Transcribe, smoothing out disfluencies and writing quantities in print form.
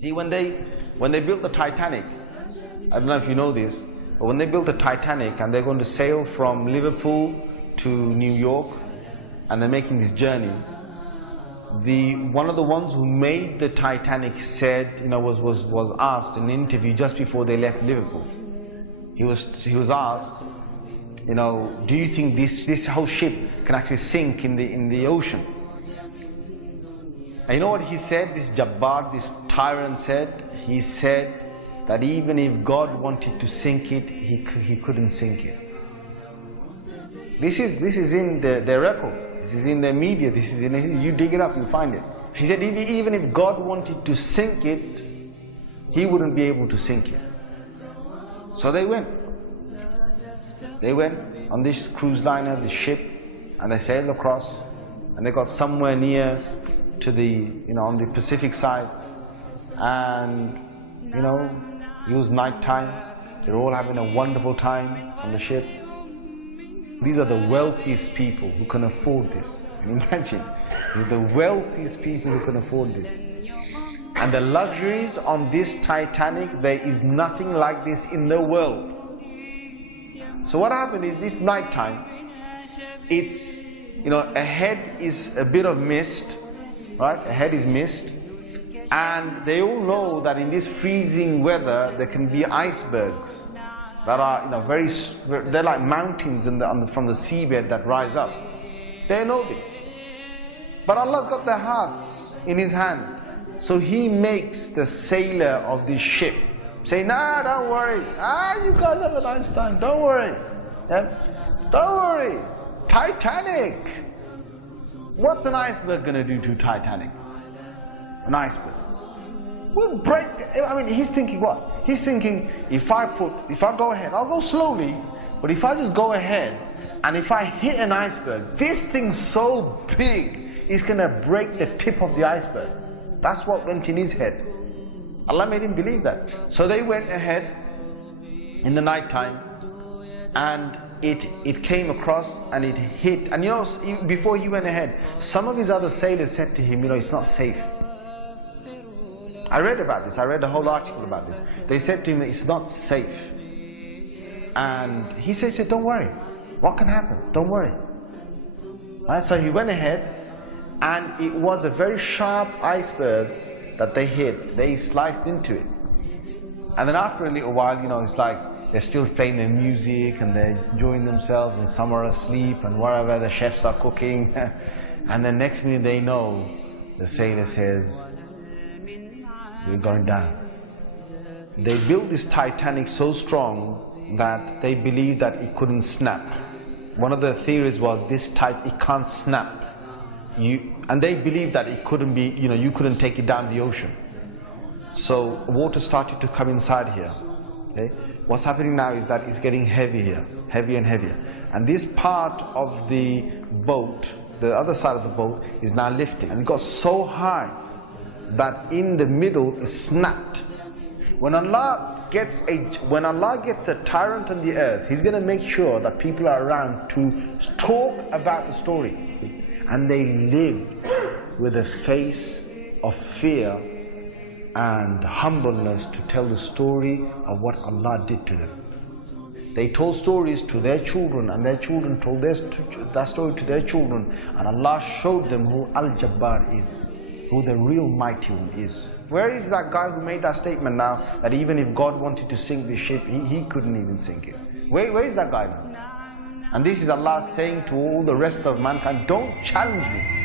See, when they built the Titanic, I don't know if you know this, but when they built the Titanic and they're going to sail from Liverpool to New York, and they're making this journey, one of the ones who made the Titanic said, was asked in an interview just before they left Liverpool. He was asked, do you think this whole ship can actually sink in the ocean? And you know what he said? This Jabbar, this tyrant said. He said that even if God wanted to sink it, he couldn't sink it. This is in their record. This is in the media. This is you dig it up, you find it. He said even if God wanted to sink it, he wouldn't be able to sink it. So they went. They went on this cruise liner, this ship, and they sailed across, and they got somewhere near to the, on the Pacific side, and it was night time. They were all having a wonderful time on the ship. These are the wealthiest people who can afford this. Can you imagine? The wealthiest people who can afford this. And the luxuries on this Titanic, there is nothing like this in the world. So what happened is, this night time, it's, ahead is a bit of mist, right? Ahead is mist. And they all know that in this freezing weather, there can be icebergs that are, they're like mountains from the seabed that rise up. They know this. But Allah's got their hearts in His hand. So He makes the sailor of this ship say, nah, don't worry. You guys have a nice time. Don't worry. Yeah? Don't worry. Titanic. What's an iceberg going to do to Titanic? An iceberg will break. He's thinking what? He's thinking, if I go ahead, I'll go slowly, but if I just go ahead, and if I hit an iceberg, this thing's so big, it's going to break the tip of the iceberg. That's what went in his head. Allah made him believe that. So they went ahead in the night time, and it came across and it hit. And before he went ahead, some of his other sailors said to him, it's not safe. I read about this. I read a whole article about this. They said to him that it's not safe. And he said, don't worry. What can happen? Don't worry. Right? So he went ahead, and it was a very sharp iceberg that they hit. They sliced into it. And then after a little while, it's like they're still playing their music and they're enjoying themselves, and some are asleep and wherever the chefs are cooking. And then next minute they know, the sailor says, we're going down. They built this Titanic so strong that they believed that it couldn't snap. One of the theories was it can't snap. And they believed that it couldn't be, you couldn't take it down the ocean. So water started to come inside here. Okay? What's happening now is that it's getting heavy here, heavier and heavier. And this part of the boat, the other side of the boat, is now lifting. And it got so high that in the middle is snapped. When Allah gets a tyrant on the earth, He's going to make sure that people are around to talk about the story. And they live with a face of fear and humbleness to tell the story of what Allah did to them. They told stories to their children, and their children told that story to their children, and Allah showed them who Al-Jabbar is, who the real mighty one is. Where is that guy who made that statement now, that even if God wanted to sink this ship, he couldn't even sink it? Where is that guy now? And this is Allah saying to all the rest of mankind, don't challenge me.